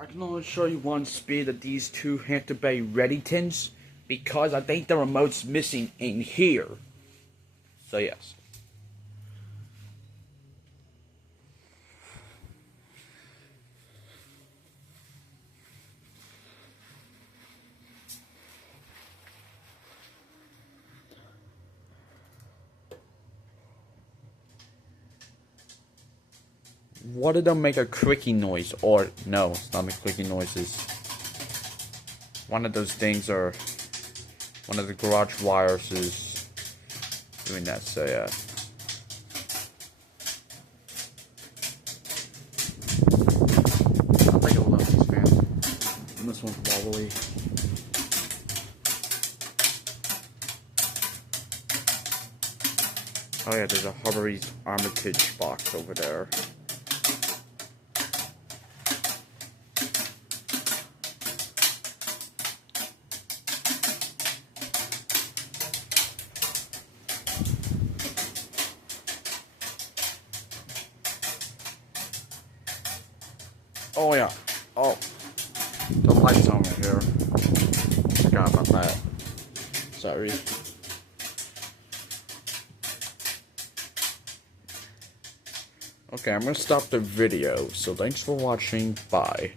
I can only show you one speed of these two Hampton Bay Redingtons because I think the remote's missing in here. So yes. What did they make a creaking noise? Or no, it's not making creaking noises. One of those things, or one of the garage wires is doing that. So yeah. I'll take a look at these fans. And this one's wobbly. Oh yeah, there's a Harbory's Armitage box over there. Oh yeah. Oh. The light's on right here. Forgot about that. Sorry. Okay, I'm gonna stop the video, so thanks for watching, bye.